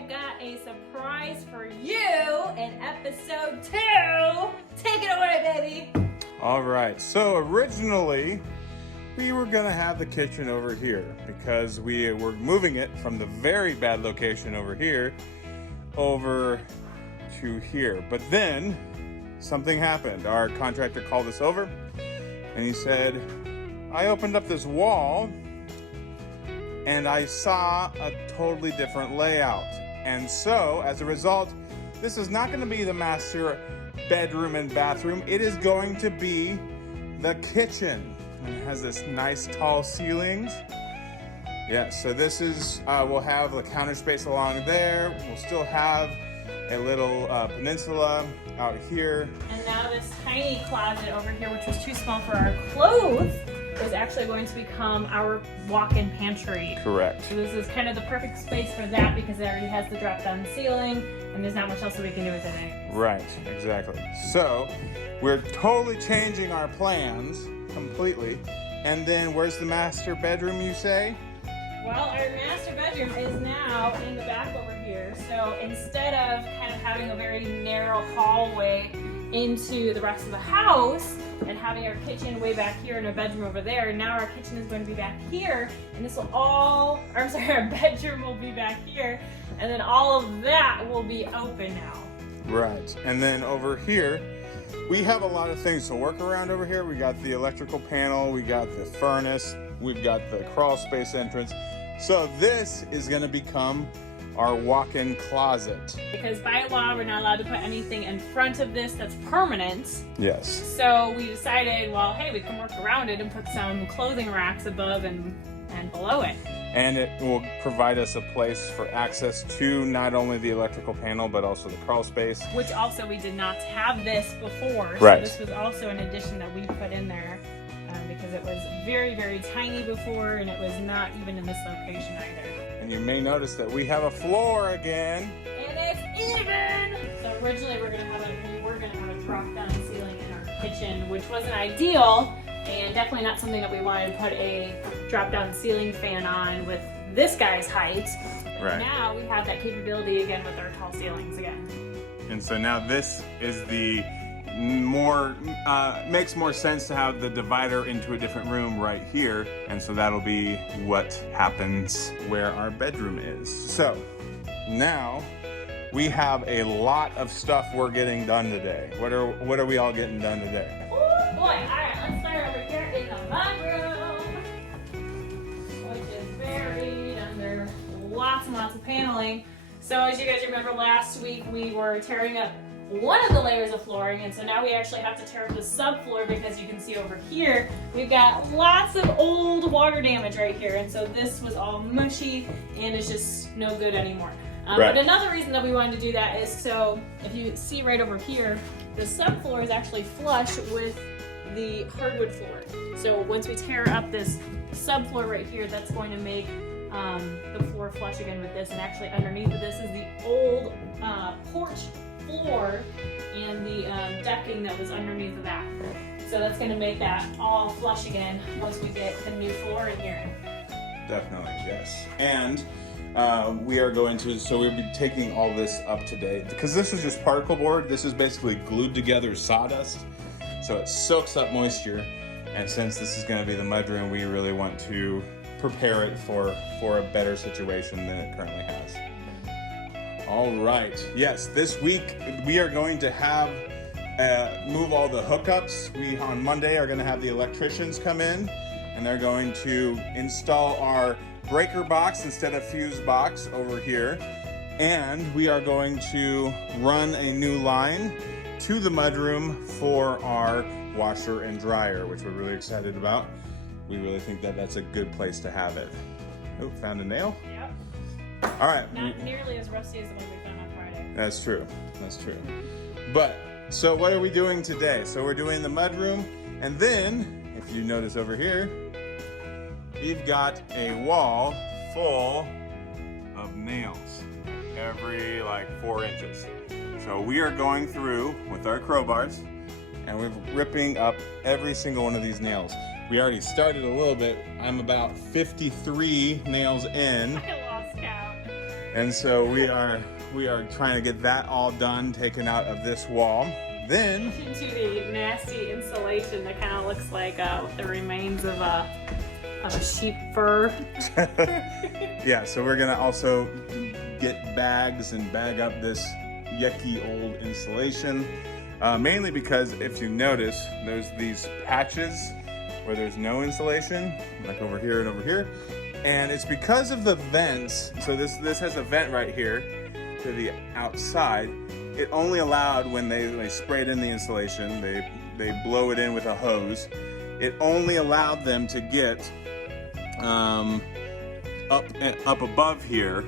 I got a surprise for you in episode 2. Take it away, baby. All right, so originally we were gonna have the kitchen over here because we were moving it from the very bad location over here over to here. But then something happened. Our contractor called us over and he said, I opened up this wall and I saw a totally different layout. And so, as a result, this is not going to be the master bedroom and bathroom. It is going to be the kitchen. And it has this nice tall ceilings. Yeah, so this is, we'll have the counter space along there. We'll still have a little peninsula out here. And now this tiny closet over here, which was too small for our clothes, is actually going to become our walk-in pantry. Correct. So this is kind of the perfect space for that because it already has the drop-down ceiling and there's not much else that we can do with it anymore. Right, exactly. So we're totally changing our plans completely. And then where's the master bedroom, you say? Well, our master bedroom is now in the back over here. So instead of kind of having a very narrow hallway into the rest of the house and having our kitchen way back here and our bedroom over there, now our kitchen is going to be back here, and this will all, or I'm sorry, our bedroom will be back here, and then all of that will be open now. Right, and then over here, we have a lot of things to work around over here. We got the electrical panel, we got the furnace, we've got the crawl space entrance. So this is gonna become our walk-in closet. Because by law, we're not allowed to put anything in front of this that's permanent. Yes. So we decided, well, hey, we can work around it and put some clothing racks above and below it. And it will provide us a place for access to not only the electrical panel, but also the crawl space. Which also, we did not have this before. Right. So this was also an addition that we put in there because it was very, very tiny before and it was not even in this location either. And you may notice that we have a floor again. And it's even! So originally we were gonna have a drop-down ceiling in our kitchen, which wasn't ideal, and definitely not something that we wanted to put a drop-down ceiling fan on with this guy's height. But Right. now we have that capability again with our tall ceilings again. And so now this is the makes more sense to have the divider into a different room right here. And so that'll be what happens where our bedroom is. So now we have a lot of stuff we're getting done today. What are we all getting done today? Oh boy, all right, let's start over here in the mudroom, which is buried under lots and lots of paneling. So as you guys remember, last week we were tearing up one of the layers of flooring, and so now we actually have to tear up the subfloor because you can see over here we've got lots of old water damage right here, and so this was all mushy and it's just no good anymore. Right. But another reason that we wanted to do that is so if you see right over here, the subfloor is actually flush with the hardwood floor. So once we tear up this subfloor right here, that's going to make the floor flush again with this, and actually underneath of this is the old porch floor and the decking that was underneath of that. So that's going to make that all flush again once we get the new floor in here. Definitely, yes. And we are going to, so we'll be taking all this up today because this is just particle board. This is basically glued together sawdust. So it soaks up moisture. And since this is going to be the mudroom, we really want to prepare it for a better situation than it currently has. All right. Yes, this week we are going to have move all the hookups. We on Monday are going to have the electricians come in, and they're going to install our breaker box instead of fuse box over here, and we are going to run a new line to the mudroom for our washer and dryer, which we're really excited about. We really think that that's a good place to have it. Oh, found a nail. Yep. All right. Not nearly as rusty as the one we found on Friday. That's true. That's true. But, so what are we doing today? So we're doing the mudroom, and then, if you notice over here, we've got a wall full of nails every 4 inches. So we are going through with our crowbars, and we're ripping up every single one of these nails. We already started a little bit. I'm about 53 nails in. I lost count. And so we are trying to get that all done, taken out of this wall. Then into the nasty insulation that kind of looks like the remains of a sheep fur. yeah, so we're gonna also get bags and bag up this yucky old insulation. Mainly because if you notice, there's these patches where there's no insulation, like over here and over here. And it's because of the vents. So this has a vent right here to the outside. It only allowed when they sprayed in the insulation, they blow it in with a hose. It only allowed them to get up above here,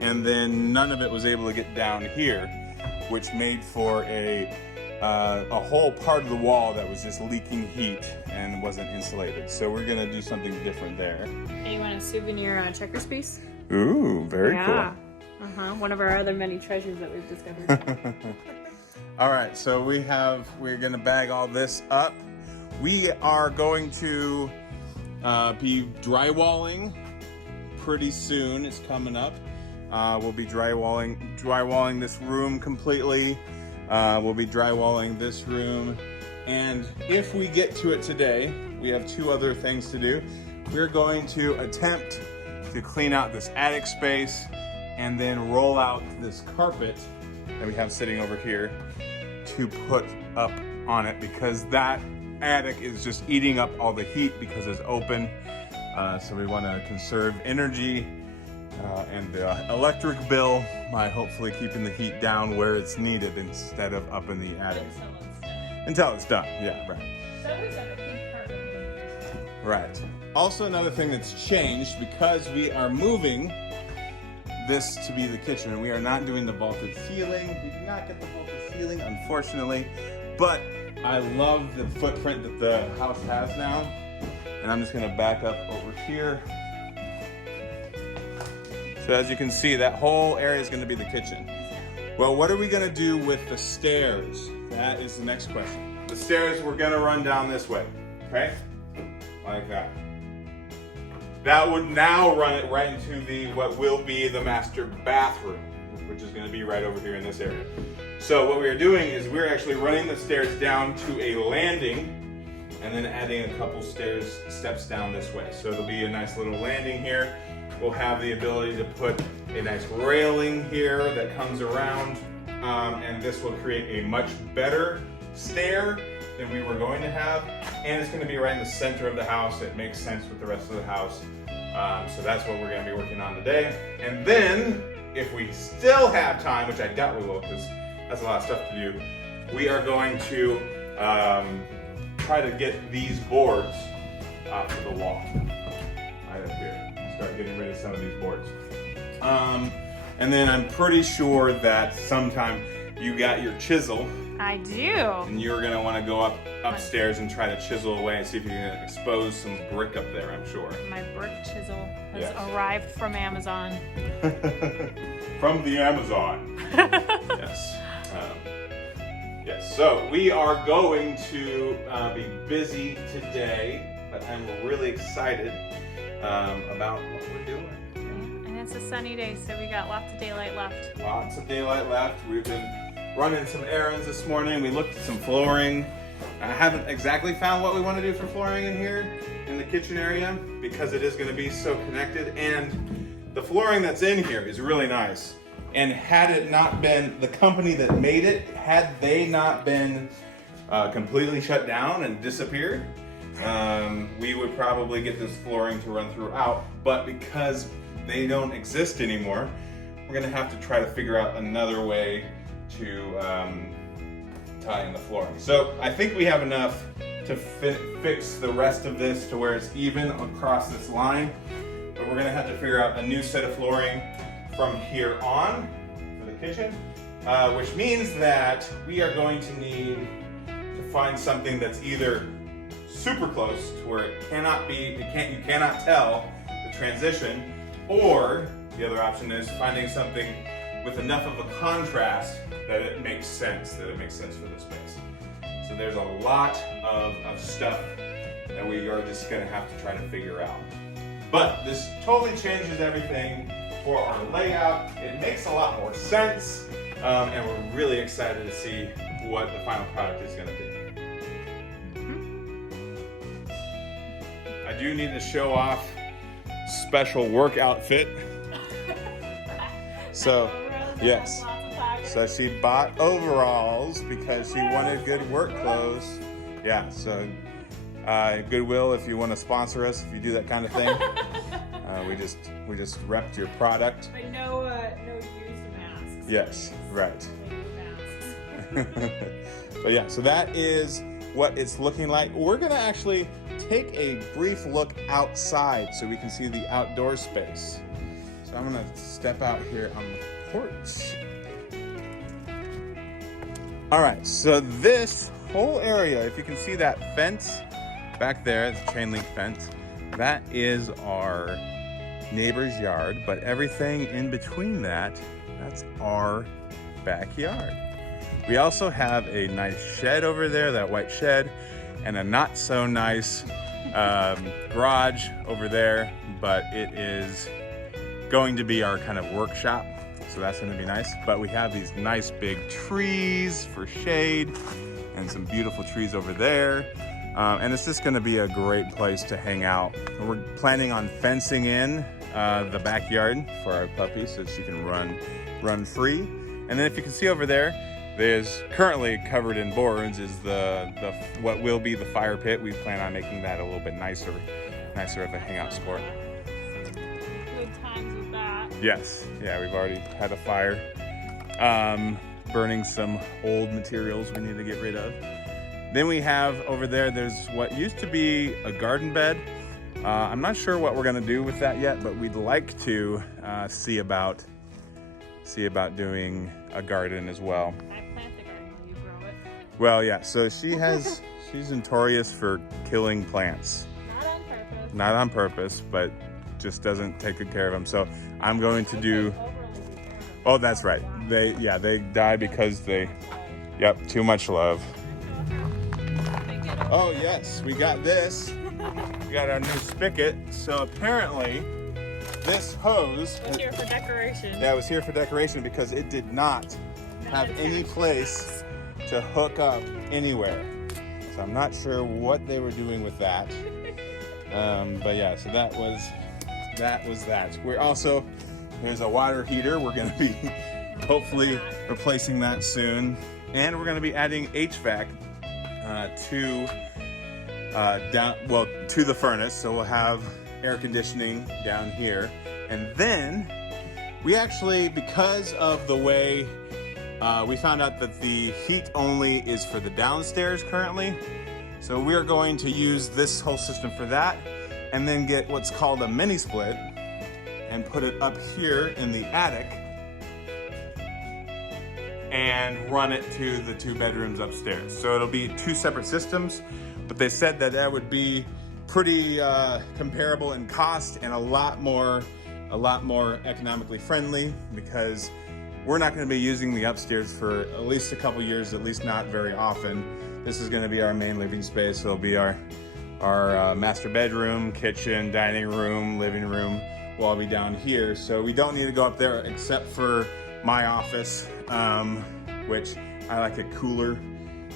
and then none of it was able to get down here, which made for a whole part of the wall that was just leaking heat and wasn't insulated. So we're gonna do something different there. Hey, you want a souvenir checkers piece? Ooh, very cool. One of our other many treasures that we've discovered. All right, so we're gonna bag all this up. We are going to be drywalling pretty soon. It's coming up. We'll be drywalling this room completely. We'll be drywalling this room. And if we get to it today, we have two other things to do. We're going to attempt to clean out this attic space and then roll out this carpet that we have sitting over here to put up on it, because that attic is just eating up all the heat because it's open. So we want to conserve energy and the electric bill by hopefully keeping the heat down where it's needed instead of up in the attic. Until it's done, yeah, right. Right. Also, another thing that's changed, because we are moving this to be the kitchen. We are not doing the vaulted ceiling. We did not get the vaulted ceiling, unfortunately, but I love the footprint that the house has now. And I'm just gonna back up over here. So as you can see, that whole area is gonna be the kitchen. Well, what are we gonna do with the stairs? That is the next question. The stairs, we're gonna run down this way, okay? Like that. That would now run it right into what will be the master bathroom, which is gonna be right over here in this area. So what we're doing is we're actually running the stairs down to a landing and then adding a couple steps down this way. So it'll be a nice little landing here. We'll have the ability to put a nice railing here that comes around, and this will create a much better stair than we were going to have. And it's gonna be right in the center of the house. It makes sense with the rest of the house. So that's what we're gonna be working on today. And then, if we still have time, which I doubt we will, because that's a lot of stuff to do, we are going to try to get these boards off of the wall. Right up here. Start getting rid of some of these boards. And then I'm pretty sure that sometime you got your chisel. I do. And you're gonna wanna go upstairs and try to chisel away and see if you can expose some brick up there, I'm sure. My brick chisel has arrived from Amazon. From the Amazon. Yes. Yes, so we are going to be busy today, but I'm really excited about what we're doing. And it's a sunny day, so we got lots of daylight left. Lots of daylight left. We've been running some errands this morning. We looked at some flooring. I haven't exactly found what we want to do for flooring in here in the kitchen area, because it is going to be so connected, and the flooring that's in here is really nice. And had it not been the company that made it, had they not been completely shut down and disappeared, we would probably get this flooring to run throughout. But because they don't exist anymore, we're gonna have to try to figure out another way to tie in the flooring. So I think we have enough to fix the rest of this to where it's even across this line. But we're gonna have to figure out a new set of flooring from here on for the kitchen, which means that we are going to need to find something that's either super close to where it cannot be, you cannot tell the transition, or the other option is finding something with enough of a contrast that it makes sense, for the space. So there's a lot of stuff that we are just gonna have to try to figure out. But this totally changes everything for our layout. It makes a lot more sense, and we're really excited to see what the final product is going to be. I do need to show off special work outfit. So, yes. So she bought overalls because she wanted good work clothes. Yeah, so Goodwill, if you want to sponsor us, if you do that kind of thing, we just repped your product. But no used masks. Yes, right. But yeah, so that is what it's looking like. We're gonna actually take a brief look outside so we can see the outdoor space. So I'm gonna step out here on the porch. All right, so this whole area, if you can see that fence back there, it's a chain link fence, that is our neighbor's yard, but everything in between that, that's our backyard. We also have a nice shed over there, that white shed, and a not so nice garage over there, but it is going to be our kind of workshop. So that's going to be nice. But we have these nice big trees for shade and some beautiful trees over there. And it's just going to be a great place to hang out. We're planning on fencing in the backyard for our puppy so she can run free. And then if you can see over there, there's currently covered in boards is the what will be the fire pit. We plan on making that a little bit nicer of a hangout spot. Good times with that. Yes, yeah, we've already had a fire. Burning some old materials we need to get rid of. Then we have over there's what used to be a garden bed. I'm not sure what we're gonna do with that yet, but we'd like to see about doing a garden as well. I plant the garden when you grow it. Well, yeah, so she's notorious for killing plants. Not on purpose. Not on purpose, but just doesn't take good care of them. So I'm going to do, oh, that's right. They die because too much love. Oh yes, we got this. We got our new spigot. So apparently this hose was here for decoration. that was here for decoration because it did not have any place to hook up anywhere. So I'm not sure what they were doing with that. But yeah, so that was that. We're also, there's a water heater. We're gonna be hopefully replacing that soon. And we're gonna be adding HVAC to the furnace. So we'll have air conditioning down here. And then we actually, because of the way we found out that the heat only is for the downstairs currently. So we are going to use this whole system for that and then get what's called a mini split and put it up here in the attic and run it to the 2 bedrooms upstairs. So it'll be 2 separate systems, but they said that that would be pretty comparable in cost and a lot more economically friendly because we're not going to be using the upstairs for at least a couple years, at least not very often. This is going to be our main living space. So it'll be our master bedroom, kitchen, dining room, living room will all be down here. So we don't need to go up there except for my office, which I like it cooler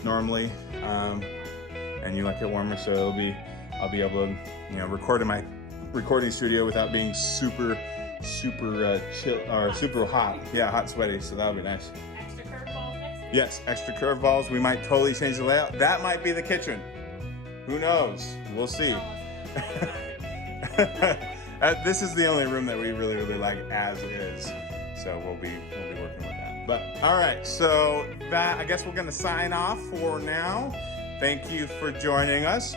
normally, and you like it warmer. So I'll be able to record in my recording studio without being super chill or super hot. Yeah, hot, sweaty. So that'll be nice. Extra curveballs next week? Yes, extra curveballs. We might totally change the layout. That might be the kitchen. Who knows? We'll see. This is the only room that we really like as is. So we'll be working with that. But all right, so that I guess we're gonna sign off for now. Thank you for joining us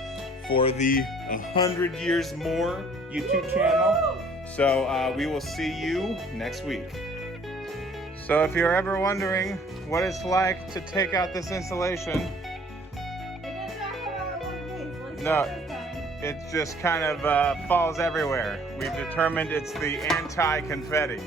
for the 100 Years More YouTube channel. So we will see you next week. So if you're ever wondering what it's like to take out this insulation, no, it just kind of falls everywhere. We've determined it's the anti-confetti.